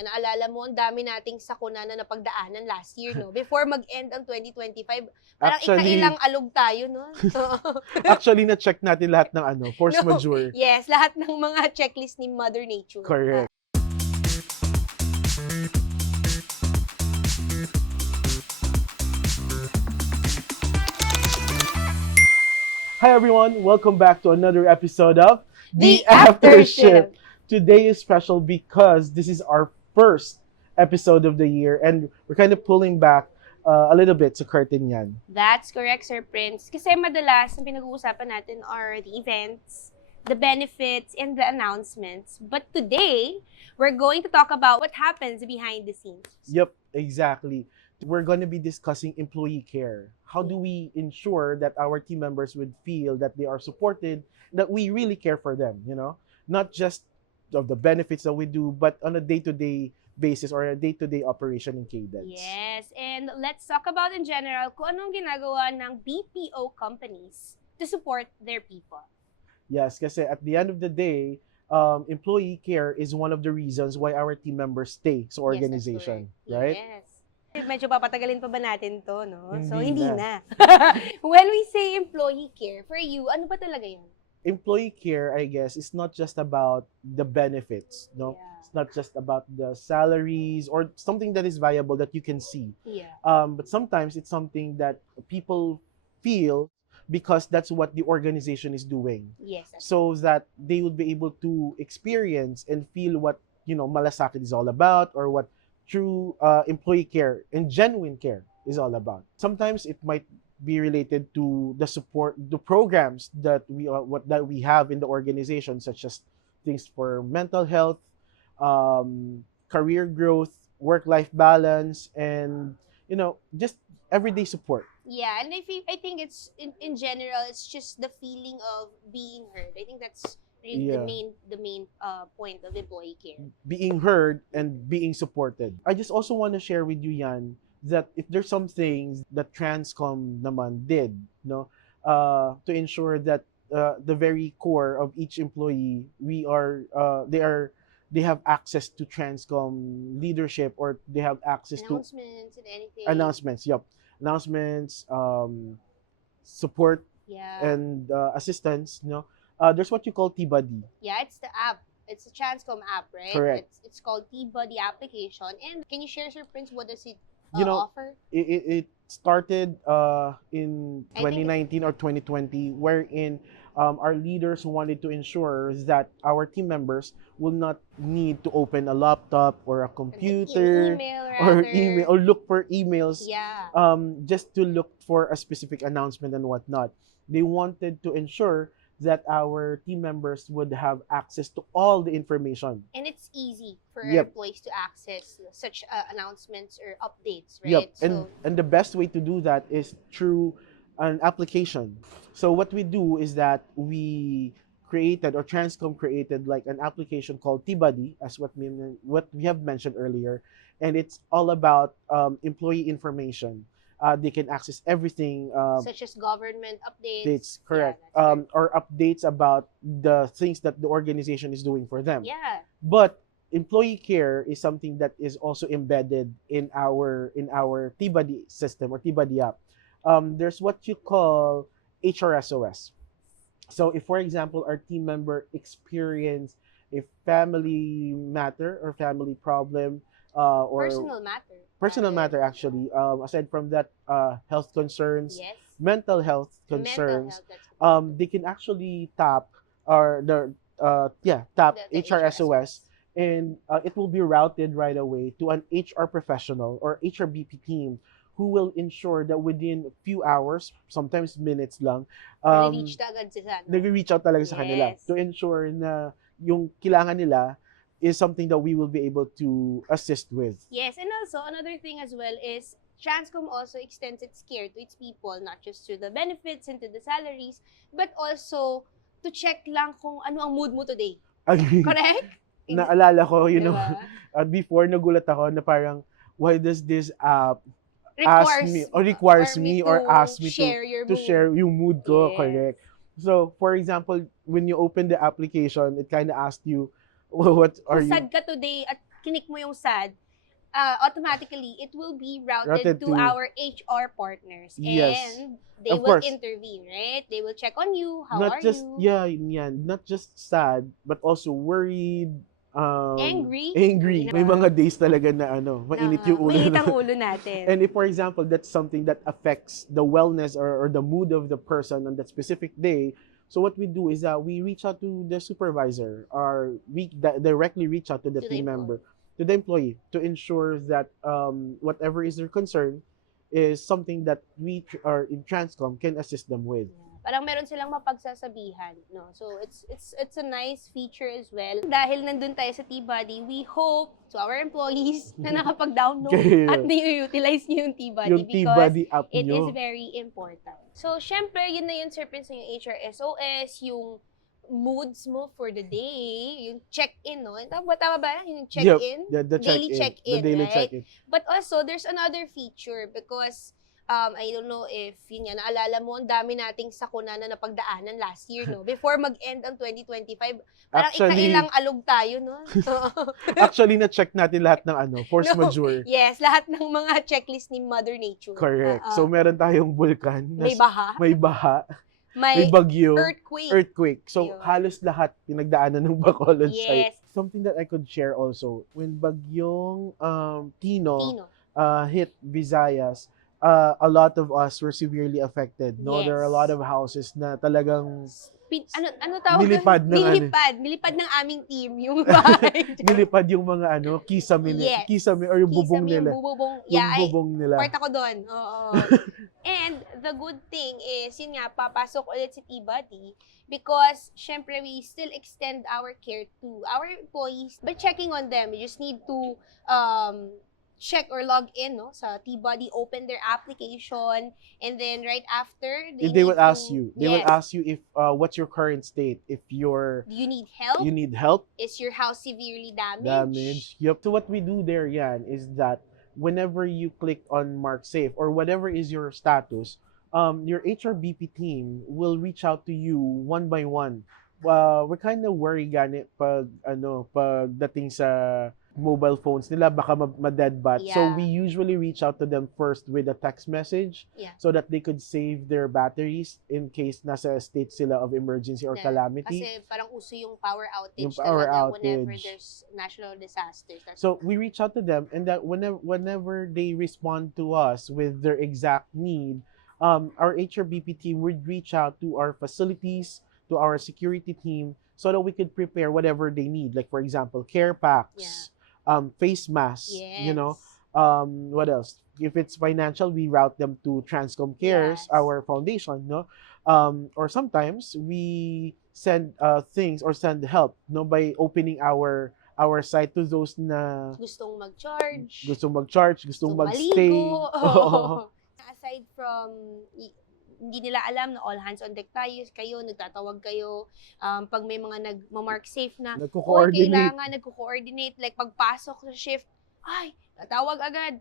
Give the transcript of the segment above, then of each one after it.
niya, naalala mo, ang dami nating sakuna na napagdaanan last year, no? Before mag-end ang 2025, parang Actually, ikailang alog tayo, no? actually, na-check natin lahat ng force No. majeure. Yes, lahat ng mga checklist ni Mother Nature. Correct. Hi everyone, welcome back to another episode of The After Shift. Today is special because this is our first episode of the year and we're kind of pulling back a little bit sa curtain yan. That's correct, Sir Prince. Kasi madalas, ang pinag-uusapan natin are the events, the benefits, and the announcements. But today, we're going to talk about what happens behind the scenes. Yep, exactly. We're going to be discussing employee care. How do we ensure that our team members would feel that they are supported, that we really care for them, you know? Not just of the benefits that we do, but on a day-to-day basis or a day-to-day operation in cadence. Yes, and let's talk about in general kung anong ginagawa ng BPO companies to support their people. Yes, kasi at the end of the day, employee care is one of the reasons why our team members stay sa organization, yes, right? Yes. Medyo papatagalin pa ba natin to, no? So, Hindi hindi na. na. When we say employee care, for you, ano ba talaga yun? Employee care, I guess, is not just about the benefits, no? Yeah. It's not just about the salaries or something that is viable that you can see. Yeah. But sometimes it's something that people feel because that's what the organization is doing. Yes. So that they would be able to experience and feel what, malasakit is all about or what true employee care and genuine care is all about. Sometimes it might be related to the support, the programs that we have in the organization, such as things for mental health, career growth, work-life balance, and just everyday support. Yeah, and I think it's in general, it's just the feeling of being heard. I think that's really the main point of employee care. Being heard and being supported. I just also want to share with you, Yan, that if there's some things that Transcom naman did, to ensure that the very core of each employee, they have access to Transcom leadership, or they have access Announcements and anything. Announcements, support, and assistance. There's what you call T-Buddy. Yeah, it's the app. It's a Transcom app, right? Correct. It's called T-Buddy application. And can you share, Sir Prince, what does it offer? It started in 2019 or 2020, wherein our leaders wanted to ensure that our team members will not need to open a laptop or a computer email or look for emails just to look for a specific announcement and whatnot. They wanted to ensure that our team members would have access to all the information. And it's easy for our employees to access such announcements or updates, right? Yep. And the best way to do that is through an application. So what we do is that we created, or Transcom created, like an application called T-Buddy, as what we have mentioned earlier, and it's all about employee information. They can access everything, such as government updates. Correct. Or updates about the things that the organization is doing for them. Yeah. But employee care is something that is also embedded in our T-Buddy system or T-Buddy app. There's what you call HRSOS. So if, for example, our team member experience a family matter or family problem, or personal matter actually, aside from that, health concerns, mental health concerns, they can actually tap tap the HRSOS, and it will be routed right away to an HR professional or HRBP team who will ensure that within a few hours, sometimes minutes lang, nag-reach out talaga sa kanila to ensure na yung kailangan nila is something that we will be able to assist with. Yes, and also another thing as well is Transcom also extends its care to its people, not just to the benefits and to the salaries, but also to check lang kung ano ang mood mo today. Agree. Correct? Naalala ko, before nagulat ako na parang, why does this app requires me or ask me to share yung mood ko, correct? So, for example, when you open the application, it kind of asks you, what are you? Sad ka today at kinik mo yung SAD, automatically, it will be routed Routed to to- our HR partners. Yes. And they Of will course. intervene, right? They will check on you. How Not are just, you? yeah, yun yan. Not just sad, but also worried, Angry. angry. May mga days talaga na mainit yung ulo. Mainit ang ulo natin. And if, for example, that's something that affects the wellness or the mood of the person on that specific day, so what we do is that we reach out to the supervisor, or we directly reach out to the To the team employee. member, to the employee, to ensure that whatever is their concern is something that we or in Transcom can assist them with. Parang meron silang mapagsasabihan, no? So it's a nice feature as well. Dahil nandun tayo sa T-Body, we hope to our employees na nakapag-download Kaya, at na-utilize nyo yung T-Body yung because T-Body app it is nyo. very important. So, syempre, yun na yun, Sir Prince, yung HRSOS, yung moods mo for the day, yung check-in, no? Tama ba? Yung check-in? Yep, the Daily check-in, the daily right? check-in. But also, there's another feature because I don't know if yun nga, naalala mo, ang dami nating sakuna na napagdaanan last year, no? Before mag-end ang 2025, parang Actually- ikailang alog tayo, no? Actually, na-check natin lahat ng force No, majeure. Yes, lahat ng mga checklist ni Mother Nature. Correct. So, meron tayong vulkan. may baha, May baha. may May bagyo. earthquake. So, Yun. halos lahat pinagdaanan ng Bacolod site. Yes. Something that I could share also, when bagyong Tino. hit Visayas, a lot of us were severely affected. No, there are a lot of houses na talagang Ano tawag? Nilipad ng Nilipad ng aming team yung bahay. nilipad yung mga kisame Yes. kisame or yung bubong Kisame, nila. Yung bubong. Yung Yeah, bubong nila. part ako doon. Oo. And the good thing is, yun nga, papasok ulit si T-Body because, syempre, we still extend our care to our employees by checking on them. You just need to check or log in sa T-Body, open their application, and then right after, They will ask you. They will Yes. ask you if what's your current state. If Do you need help? you need help, Is your house severely damaged? damage. Yep. So what we do there, Yan, is that whenever you click on Mark Safe or whatever is your status, your HRBP team will reach out to you one by one. We're kind of worried ganit pagdating sa mobile phones nila, baka ma-deadbat. So Yeah. we usually reach out to them first with a text message Yeah. so that they could save their batteries in case nasa state sila of emergency or Yeah. calamity. Kasi parang uso yung power outage Yung power talaga whenever outage. there's national disasters. So we reach out to them, and that whenever they respond to us with their exact need, our HRBP team would reach out to our facilities, to our security team, so that we could prepare whatever they need. Like for example, care packs, face masks. Yes. What else? If it's financial, we route them to Transcom Cares, Yes. our foundation. No, or sometimes we send things or send help. No, by opening our site to those na Gustong mag-charge. gustong mag-charge, gustong magstay. maligo. Oo. Aside from hindi nila alam na all hands on deck kayo, nagtatawag kayo, pag may mga nag-mark safe na, Nagko-coordinate. kailangan, nagko-coordinate, like pagpasok sa shift, tawag agad.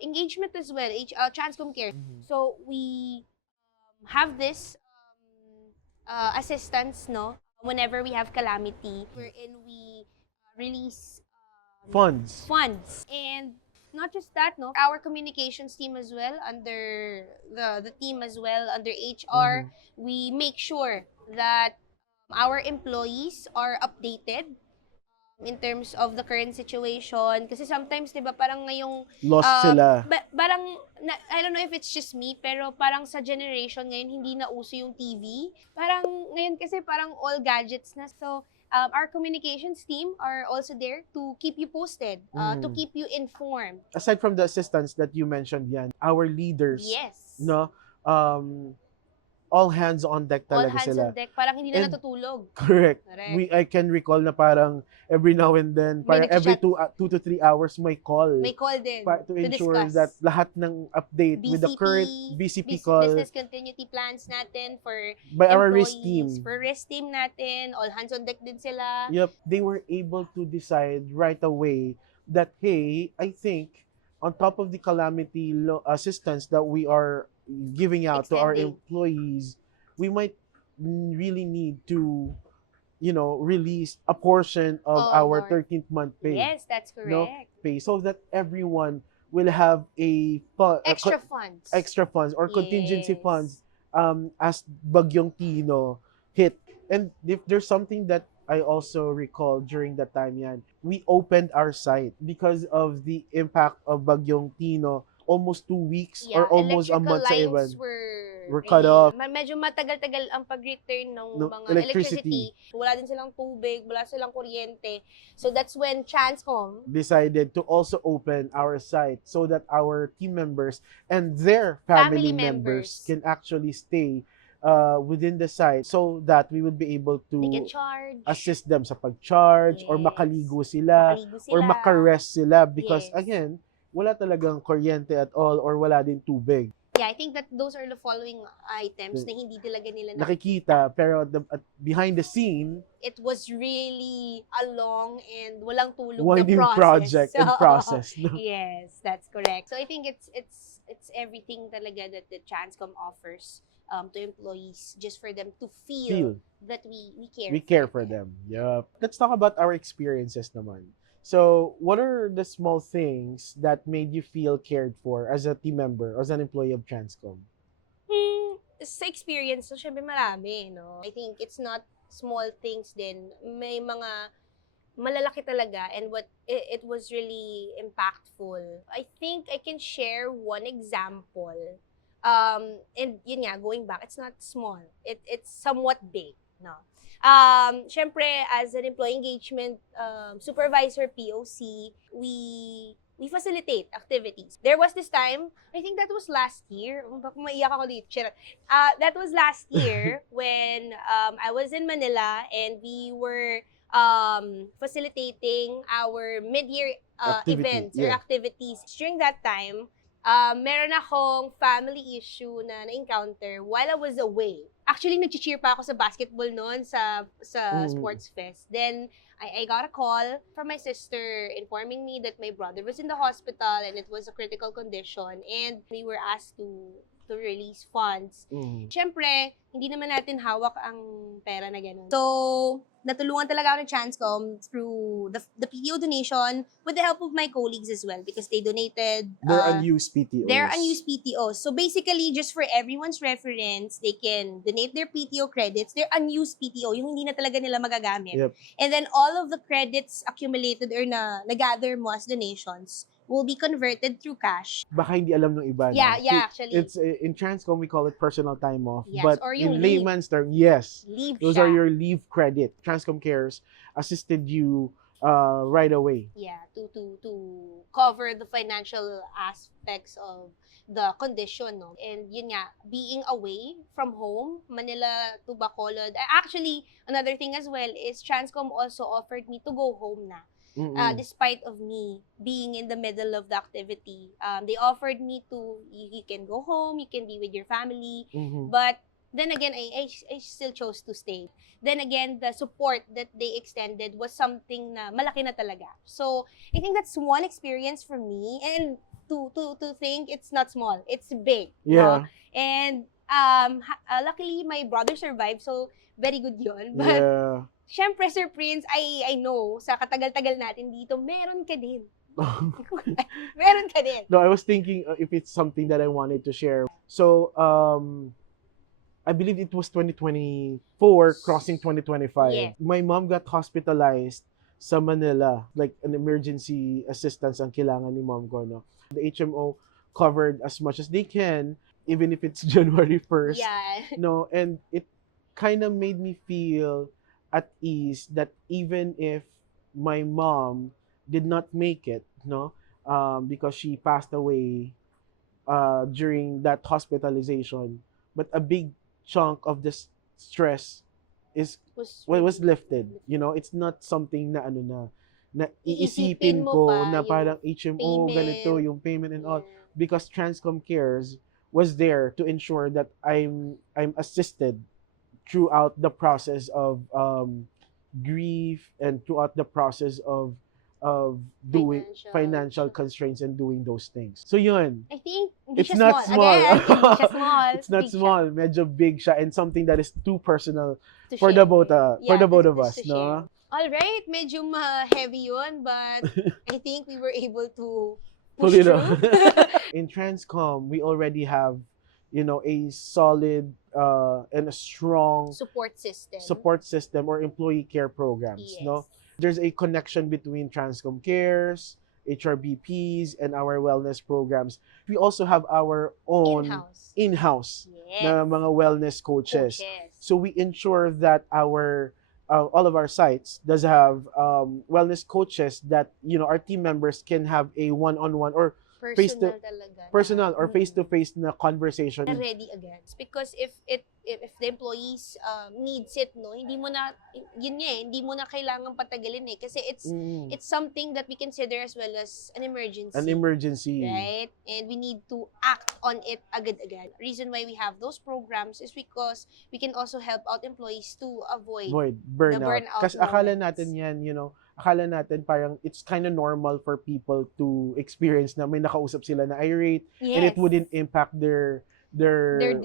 Engagement as well, Transcom Care. Mhm. So, we have this assistance, no? Whenever we have calamity, wherein we release Funds. And not just that, no? Our communications team as well, under the team as well, under HR, we make sure that our employees are updated in terms of the current situation. Kasi sometimes, di ba, parang ngayong Lost sila. parang, I don't know if it's just me, pero parang sa generation ngayon, hindi na uso yung TV. Parang, ngayon kasi parang all gadgets na. So, our communications team are also there to keep you posted, to keep you informed. Aside from the assistance that you mentioned, yan, our leaders, Yes. no, all hands on deck All talaga hands sila. on deck. Parang hindi na And- natutulog. Correct. Correct. I can recall na parang every now and then, May parang every nagchat. 2 to 3 hours may call. May call din To ensure discuss. that lahat ng update with the current BCP call business continuity plans natin for by our risk employees, team. for risk team natin, all hands on deck din sila. Yep, they were able to decide right away that, hey, I think on top of the calamity assistance that we are giving out to our Extending. employees, we might really need to release a portion of Of our our 13th month pay, Yes, that's no, correct. pay, so that everyone will have Extra funds. extra funds or contingency funds Yes. as Bagyong Tino hit. And if there's something that I also recall during that time, yan, we opened our site because of the impact of Bagyong Tino. Almost 2 weeks or Yeah, almost a electrical month sa lines iban were were cut really, off. medyo matagal-tagal ang pag-return ng No, mga electricity electricity. Wala din silang tubig, wala silang kuryente. So that's when Transcom, decided to also open our site so that our team members and their family family members members, can actually stay within the site so that we would be able they can to charge. assist them sa pag-charge or Yes. makaligo sila Makaligo or sila. makarest sila because Yes. again, wala talagang kuryente at all or wala din tubig. Yeah, I think that those are the following items na hindi talaga nila Nakikita pero behind the scene, it was really a long and walang tulog na winding process. project and process. No? Yes, that's correct. So I think it's everything talaga that the Transcom offers to employees just for them to feel Feel that we care we care for them. Yup. Let's talk about our experiences naman. So, what are the small things that made you feel cared for as a team member, as an employee of Transcom? Sa experience, so syempre marami, no? I think it's not small things din. May mga malalaki talaga and it was really impactful. I think I can share one example. And yun nga, going back, it's not small. It's somewhat big, no? Syempre, as an employee engagement supervisor, POC, we facilitate activities. There was this time, I think that was last year. Baka maiyak ako dito. Charot. That was last year when I was in Manila and we were facilitating our mid-year events or yeah. activities. During that time, meron akong family issue na na-encounter while I was away. Actually, nag-cheer pa ako sa basketball noon sa sports fest. Then, I got a call from my sister informing me that my brother was in the hospital and it was a critical condition and we were asked to release funds. Siyempre, hindi naman natin hawak ang pera na gano'n. So, natulungan talaga ako ng Transcom through the PTO donation with the help of my colleagues as well because they donated Their unused PTOs. their unused PTOs. So basically, just for everyone's reference, they can donate their PTO credits, their unused PTO, yung hindi na talaga nila magagamit. Yep. And then all of the credits accumulated or na-gather mo as donations will be converted through cash. Baka hindi alam ng iba. Yeah, no? yeah, actually. It's in Transcom we call it personal time off, Yes, but or yung in leave. layman's term, yes, Leave those siya. are your leave credit. Transcom Cares assisted you right away. Yeah, to cover the financial aspects of the condition, no? And yun nga, being away from home, Manila to Bacolod. Actually, another thing as well is Transcom also offered me to go home na. Despite of me being in the middle of the activity. They offered me to, you can go home, you can be with your family. But then again, I still chose to stay. Then again, the support that they extended was something na malaki na talaga. So, I think that's one experience for me. And to think it's not small, it's big. Yeah. No? And luckily, my brother survived, so very good yun. But, Yeah. syempre, Sir Prince, I know, sa katagal-tagal natin dito, meron ka din. Meron ka din. No, I was thinking if it's something that I wanted to share. So, I believe it was 2024 crossing 2025. Yes. My mom got hospitalized sa Manila, like an emergency assistance ang kailangan ni mom ko, no. The HMO covered as much as they can, even if it's January 1st. Yeah. No, and it kind of made me feel at ease that even if my mom did not make it, no, because she passed away during that hospitalization, but a big chunk of the stress was lifted. You know, it's not something na iisipin mo ko pa na yung parang HMO, payment. ganito, yung payment and all, Yeah. because Transcom Cares was there to ensure that I'm assisted throughout the process of grief and throughout the process of doing financial constraints and doing those things. So yun. I think Hindi It's siya not small. small. Again, hindi siya small. It's not Big siya small. Medyo big siya and something that is too personal to for share. the both for Yeah, the both of just us, to share. no? Alright, medyo heavy yun, but I think we were able to Pull push it off. through. In Transcom, we already have, a solid and a strong Support system. or employee care programs, no? Yes. There's a connection between Transcom Cares, HRBPs, and our wellness programs. We also have our own In-house. in-house Yes. na mga wellness coaches. So we ensure that our all of our sites does have wellness coaches that our team members can have a one-on-one or face to Personal talaga. personal or Mm. face-to-face na conversation. Ready again. Because if the employees needs it, no, hindi mo na yun nga hindi mo na kailangan patagalin kasi it's something that we consider as well as an emergency. An emergency. Right? And we need to act on it agad-agad. Reason why we have those programs is because we can also help out employees to avoid burnout. burnout Kasi akala moments. natin yan, akala natin parang it's kind of normal for people to experience na may nakausap sila na irate and it wouldn't impact their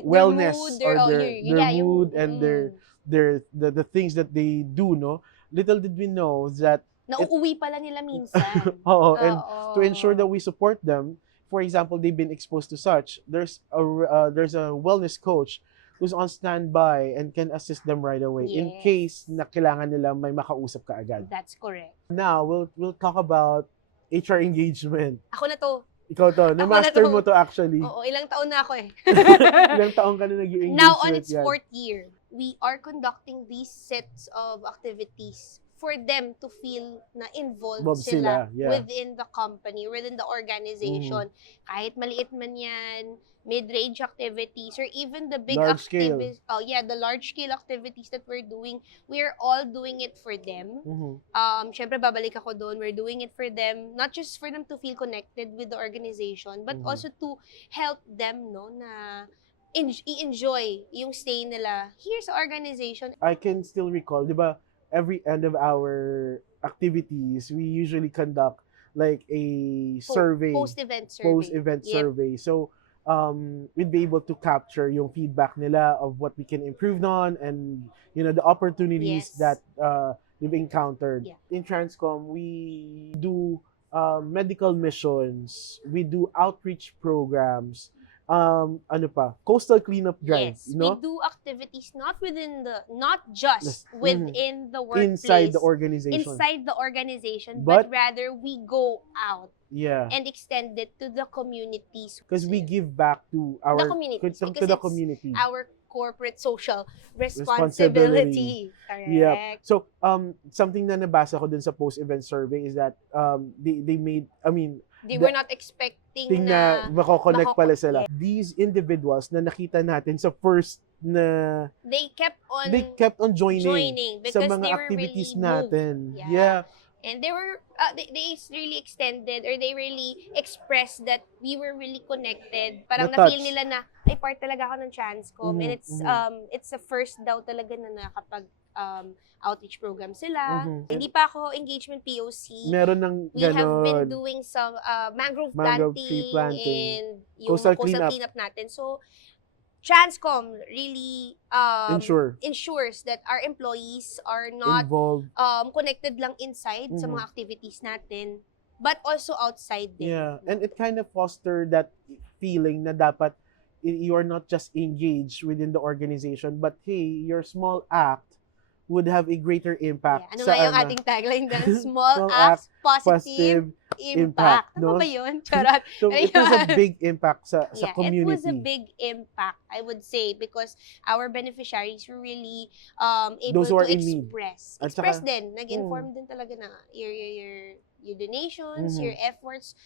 wellness mood, or their mood yung, and the things that they do, no? Little did we know that nauuwi pala nila minsan. and to ensure that we support them, for example, they've been exposed to such, there's a wellness coach who's on standby and can assist them right away in case na kailangan nila may makausap ka agad. That's correct. Now, we'll talk about HR engagement. Ako na to. Ikaw to. Na-master mo to actually. Oo, ilang taon na ako eh. Ilang taon ka na nag-engage Now on its yan. 4th year, we are conducting these sets of activities for them to feel na involved sila within the company, within the organization. Kahit maliit man yan, mid-range activities, or even the big activities. Oh yeah, the large-scale activities that we're doing, we're all doing it for them. Syempre, babalik ako doon. We're doing it for them, not just for them to feel connected with the organization, but also to help them, no, na i-enjoy yung stay nila here sa organization. I can still recall, di ba, every end of our activities, we usually conduct like a survey. Post-event survey. So, we'd be able to capture yung feedback nila of what we can improve on and, the opportunities that we've encountered. In Transcom, we do medical missions, we do outreach programs, coastal cleanup drive. Yes, we do activities not just within the workplace, inside the organization, but rather we go out Yeah. and extend it to the communities. Because we give back to our the communities, to because the it's community. our corporate social responsibility. Correct. Yeah. So something na nabasa ko dun sa post-event survey is that they made, they were not expecting na mako-connect pala sila. Yeah. These individuals na nakita natin sa first na they kept on joining because sa mga they were activities really natin. moved. Yeah. And they were they really extended, or they really expressed that we were really connected. Parang na-feel nila na ay part talaga ako ng Transcom, and it's the first daw talaga na nakapag outreach program sila. Hindi pa ako engagement POC. Meron ng We have been doing some mangrove tree planting and yung coastal cleanup natin. So Transcom really ensures that our employees are not involved, connected lang inside sa mga activities natin, but also outside din. Yeah, and it kind of foster that feeling na dapat you are not just engaged within the organization, but hey, your small act would have a greater impact. Ano nga yung ating tagline din? Small acts, positive impact. Ano ba yun? Charot. So it was a big impact sa community. It was a big impact, I would say, because our beneficiaries were really able to express. Express din. Nag-inform din talaga na your donations, your efforts,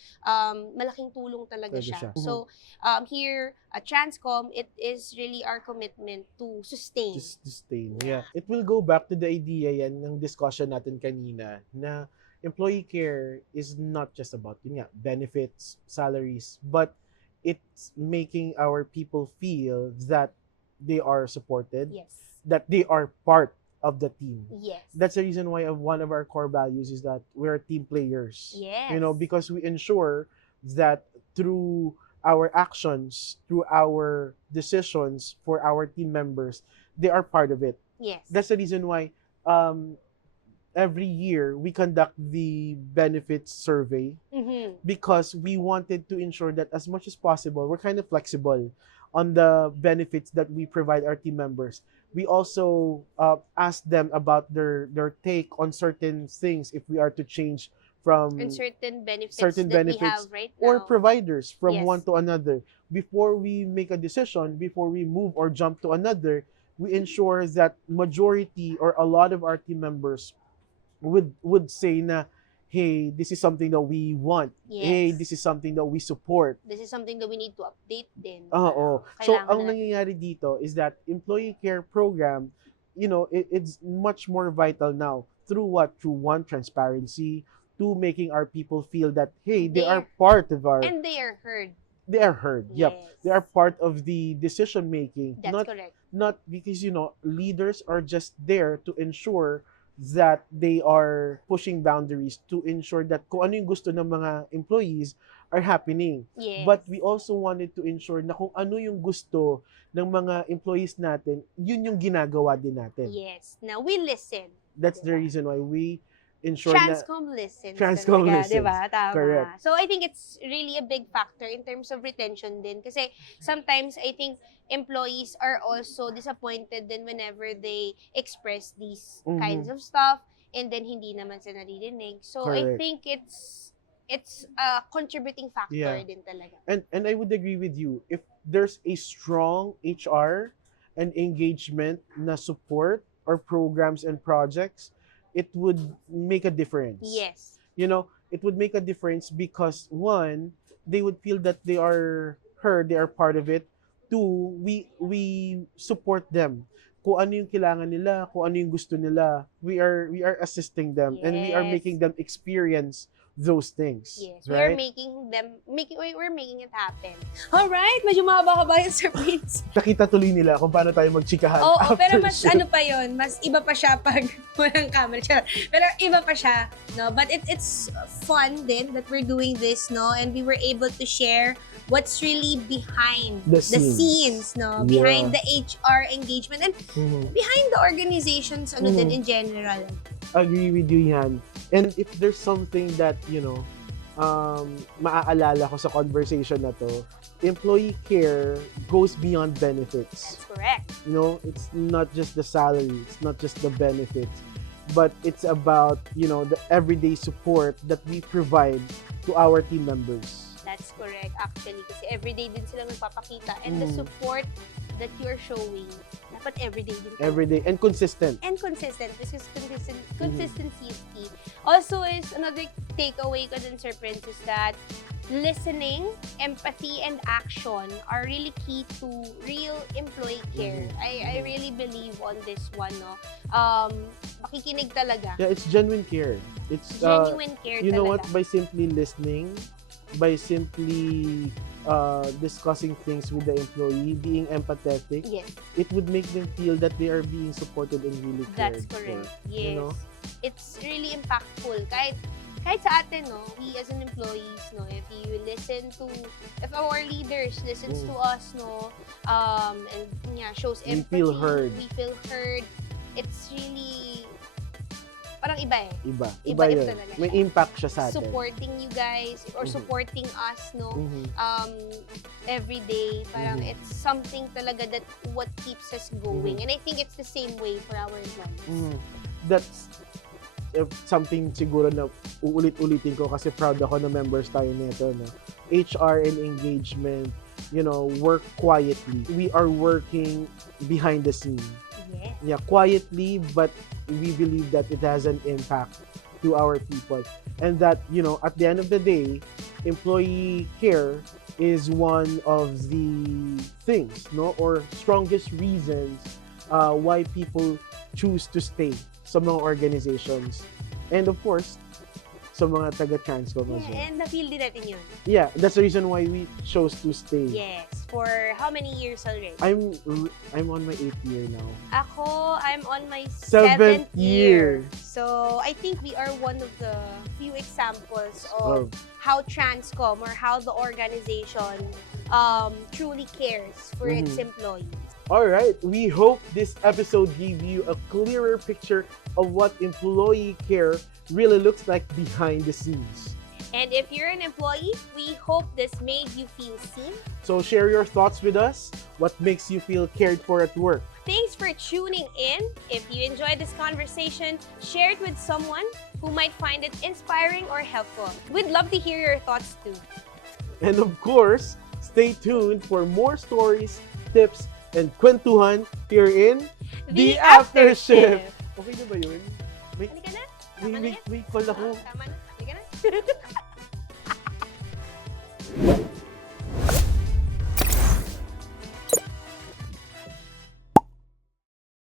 malaking tulong talaga siya. So, here at Transcom, it is really our commitment to sustain. Yeah. It will go back to the idea yan ng discussion natin kanina na employee care is not just about benefits, salaries, but it's making our people feel that they are supported, that they are part of the team. Yes. That's the reason why one of our core values is that we're team players. Yes. Because we ensure that through our actions, through our decisions for our team members, they are part of it. Yes. That's the reason why every year we conduct the benefits survey, because we wanted to ensure that as much as possible, we're kind of flexible on the benefits that we provide our team members. We also ask them about their take on certain things, if we are to change from And certain benefits certain that we benefits have right or now. providers from Yes. one to another. Before we make a decision, before we move or jump to another, we ensure that majority or a lot of our team members would say na, hey, this is something that we want. Hey, Yes. this is something that we support. This is something that we need to update din. Oo. So, Kailangan ang na- nangyayari dito is that employee care program, it's much more vital now. Through what? Through one, transparency. Two, making our people feel that, hey, they are part of our... And they are heard. They are heard. Yep. Yes. They are part of the decision making. That's correct. Not because, leaders are just there to ensure that they are pushing boundaries, to ensure that kung ano yung gusto ng mga employees are happening. Yes. But we also wanted to ensure na kung ano yung gusto ng mga employees natin, yun yung ginagawa din natin. Yes. Now, we listen. That's the reason why we ensure Transcom listens. Transcom talaga, listens. Diba? Tama. Correct. So, I think it's really a big factor in terms of retention din. Kasi sometimes, I think, employees are also disappointed then whenever they express these kinds of stuff and then hindi naman sila naririnig. So, I Correct. think it's a contributing factor Yeah. din talaga. And I would agree with you. If there's a strong HR and engagement na support or programs and projects, it would make a difference. Yes. It would make a difference because, one, they would feel that they are heard, they are part of it. Two, we support them. Kung ano yung kailangan nila, kung ano yung gusto nila, we are assisting them, and we are Yes. making them experience those things. Yes, right? we're making it happen. All right, medyo mahaba ba yung Sir Prince? Nakita tuloy nila kung paano tayo magchikahan. Oo, after pero mas shoot. ano pa yon, mas iba pa siya pag walang camera. Charot. Pero iba pa siya, no? But it's fun din that we're doing this, no? And we were able to share what's really behind The scenes, no? Yeah. Behind the HR engagement and Mhm. behind the organizations, ano din in general. Agree with you yan. And if there's something that, maaalala ko sa conversation na to, employee care goes beyond benefits. That's correct. It's not just the salary, it's not just the benefits, but it's about, the everyday support that we provide to our team members. That's correct, actually. Kasi everyday din sila nagpapakita. And the support that you're showing, dapat everyday din. Everyday and consistent. And consistent. This is consistency is key. Also is another takeaway ko dun, Sir Prince, is that listening, empathy, and action are really key to real employee care. I really believe on this one, no? Makikinig talaga. Yeah, it's genuine care. It's Genuine care you know what? talaga. By simply listening, by simply discussing things with the employee, being empathetic, Yes, it would make them feel that they are being supported and really cared that's correct. for. Yes. It's really impactful. Kahit sa atin, no, we as an employees, no, if our leaders listens to us, no, and yeah, shows We empathy, feel heard. we feel heard, it's really, parang iba eh. Iba Iba yun. talaga May siya. impact siya sa atin. Supporting you guys, or supporting us, no, Mhm. every day. Parang it's something talaga that what keeps us going. And I think it's the same way for our employees. That's something siguro na uulit-ulitin ko kasi proud ako na members tayo nito, no? HR and engagement, work quietly. We are working behind the scene. Yes. Yeah, quietly, but we believe that it has an impact to our people. And that, at the end of the day, employee care is one of the things, no, or strongest reasons why people choose to stay sa mga organizations. And of course, sa mga taga-Transcom as well. Yeah, and na-feel din natin yun. Yeah, that's the reason why we chose to stay. Yes. For how many years already? I'm on my 8th year now. Ako, I'm on my 7th 7th year. year. So, I think we are one of the few examples of Of- how Transcom or how the organization truly cares for its employees. All right, we hope this episode gave you a clearer picture of what employee care really looks like behind the scenes. And if you're an employee, we hope this made you feel seen. So share your thoughts with us. What makes you feel cared for at work? Thanks for tuning in. If you enjoyed this conversation, share it with someone who might find it inspiring or helpful. We'd love to hear your thoughts too. And of course, stay tuned for more stories, tips, and kwentuhan here in The Aftershift. Okay na ba yun? Halika na. Tama na May yan. call ako. Tama na. Halika na.